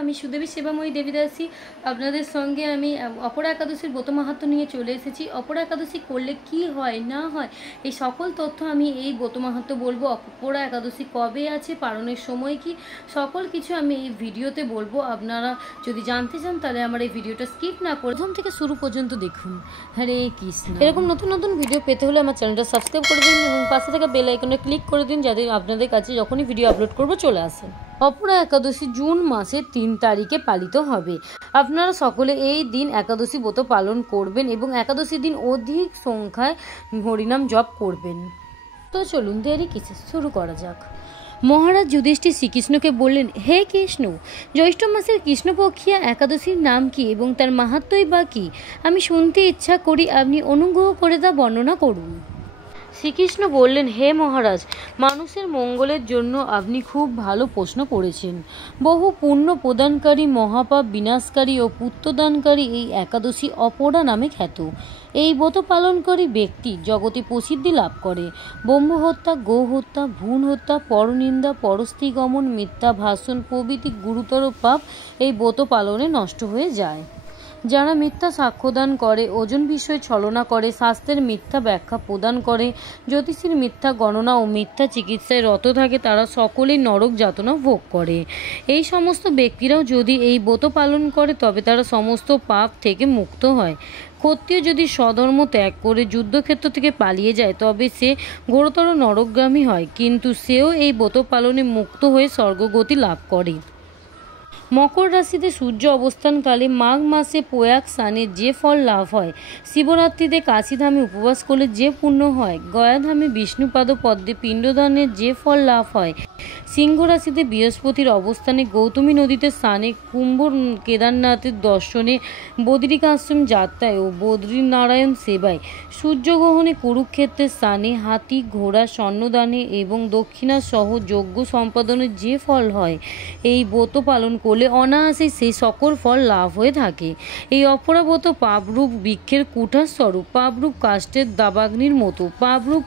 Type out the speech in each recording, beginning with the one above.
আমি সুদেবী সেবাময়ী দেবীদাসী আপনাদের সঙ্গে আমি অপরা একাদশীর ব্রত মাহাত্ম্য নিয়ে চলে এসেছি। অপরা একাদশী করলে কি হয় না হয় এই সকল তথ্য আমি এই ব্রত মাহাত্ম্য বলবো। অপরা একাদশী কবে আছে, পালনের সময় কি, সকল কিছু আমি এই ভিডিওতে বলবো। আপনারা যদি জানতে চান তাহলে আমার এই ভিডিওটা স্কিপ না করে প্রথম থেকে শুরু পর্যন্ত দেখুন। হরে কৃষ্ণ। এরকম নতুন নতুন ভিডিও পেতে হলে আমার চ্যানেলটা সাবস্ক্রাইব করে দিন এবং পাশে থাকা বেল আইকনে ক্লিক করে দিন, যাতে আপনাদের কাছে যখনই ভিডিও আপলোড করবো চলে আসে। অপরা একাদশী জুন মাসের 3 তারিখে পালিত হবে। আপনারা সকলে এই দিন একাদশী ব্রত পালন করবেন এবং একাদশীর দিন অধিক সংখ্যায় হরিনাম জপ করবেন। তো চলুন দেরি কিসে, শুরু করা যাক। মহারাজ যুধিষ্ঠির শ্রীকৃষ্ণকে বললেন, হে কৃষ্ণ, জ্যৈষ্ঠ মাসের কৃষ্ণপক্ষিয়া একাদশীর নাম কি এবং তার মাহাত্ম্যই বা কি? আমি শুনতে ইচ্ছা করি, আপনি অনুগ্রহ করে তা বর্ণনা করুন। শ্রীকৃষ্ণ বললেন, হে মহারাজ, মানুষের মঙ্গলের জন্য আপনি খুব ভালো প্রশ্ন করেছেন। বহু পুণ্য প্রদানকারী, মহাপাপ বিনাশকারী ও পুত্রদানকারী এই একাদশী অপরা নামে খ্যাত। এই ব্রত পালনকারী ব্যক্তি জগতে প্রসিদ্ধি লাভ করে। ব্রহ্ম হত্যা, গো হত্যা, ভ্রূণ হত্যা, পরনিন্দা, পরস্ত্রীগমন, মিথ্যা ভাষণ প্রভৃতি গুরুতর পাপ এই ব্রত পালনে নষ্ট হয়ে যায়। যারা মিথ্যা সাক্ষ্যদান করে, ওজন বিষয়ে ছলনা করে, শাস্ত্রের মিথ্যা ব্যাখ্যা প্রদান করে, জ্যোতিষীর মিথ্যা গণনা ও মিথ্যা চিকিৎসায় রত থাকে, তারা সকলেই নরক যাতনা ভোগ করে। এই সমস্ত ব্যক্তিরাও যদি এই ব্রত পালন করে তবে তারা সমস্ত পাপ থেকে মুক্ত হয়। ক্ষত্রিয় যদি স্বধর্ম ত্যাগ করে যুদ্ধক্ষেত্র থেকে পালিয়ে যায় তবে সে ঘোরতর নরকগামী হয়, কিন্তু সেও এই ব্রত পালনে মুক্ত হয়ে স্বর্গগতি লাভ করে। মকর রাশিতে সূর্য অবস্থানকালে মাঘ মাসে প্রয়াগ স্নানে যে ফল লাভ হয়, শিবরাত্রিতে কাশীধামে উপবাস করলে যে পুণ্য হয়, গয়াধামে বিষ্ণুপাদ পদ্মে পিণ্ডদানের যে ফল লাভ হয়, সিংহ রাশিতে বৃহস্পতির অবস্থানে গৌতমী নদীতে স্নানে, কুম্ভ কেদারনাথের দর্শনে, বদ্রিকাশ্রম যাত্রায় ও বদ্রীনারায়ণ সেবায়, সূর্যগ্রহণে, কুরুক্ষেত্রের স্নানে, হাতি ঘোড়া স্বর্ণদানে এবং দক্ষিণা সহ যজ্ঞ সম্পাদনের যে ফল হয়, এই ব্রত পালন করলে অনায়াসেই সেই সকল ফল লাভ হয়ে থাকে। এই অপরাব্রত পাপরূপ বৃক্ষের কুঠার স্বরূপ, পাপরূপ কাষ্ঠের দাবাগ্নির মতো, পাপরূপ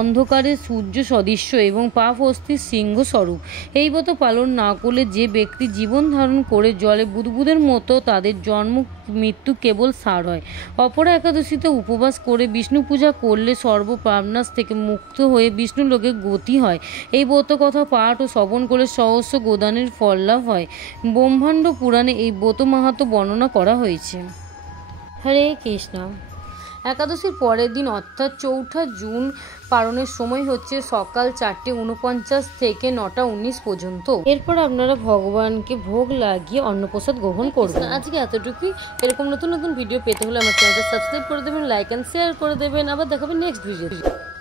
অন্ধকারের সূর্য সদৃশ্য এবং পাপ অস্থির সিংহ স্বরূপ। এই ব্রত পালন না করলে যে ব্যক্তি জীবন ধারণ করে জলে বুদবুদের মতো, তাদের জন্ম মৃত্যু কেবল সার হয়। অপরা একাদশীতে উপবাস করে বিষ্ণু পূজা করলে সর্ব পাপনাশ থেকে মুক্ত হয়ে বিষ্ণু লোকে গতি হয়। এই ব্রত কথা পাঠ ও শ্রবণ করে সহস্র গোদানের ফল লাভ হয়। ব্রহ্মাণ্ড পুরাণে এই ব্রত মাহাত্ম্য বর্ণনা করা হয়েছে। হরে কৃষ্ণ। একাদশীর পরের দিন অর্থাৎ 4 জুন পালনের সময় হচ্ছে সকাল 4:49 থেকে 9:19 পর্যন্ত। এরপর আপনারা ভগবানকে ভোগ লাগিয়ে অন্নপ্রসাদ গ্রহণ করবেন। আজকে এতটুকুই। এরকম নতুন নতুন ভিডিও পেতে হলে আমার চ্যানেলটা সাবস্ক্রাইব করে দেবেন, লাইক অ্যান্ড শেয়ার করে দেবেন। আবার দেখাবেন নেক্সট ভিডিও।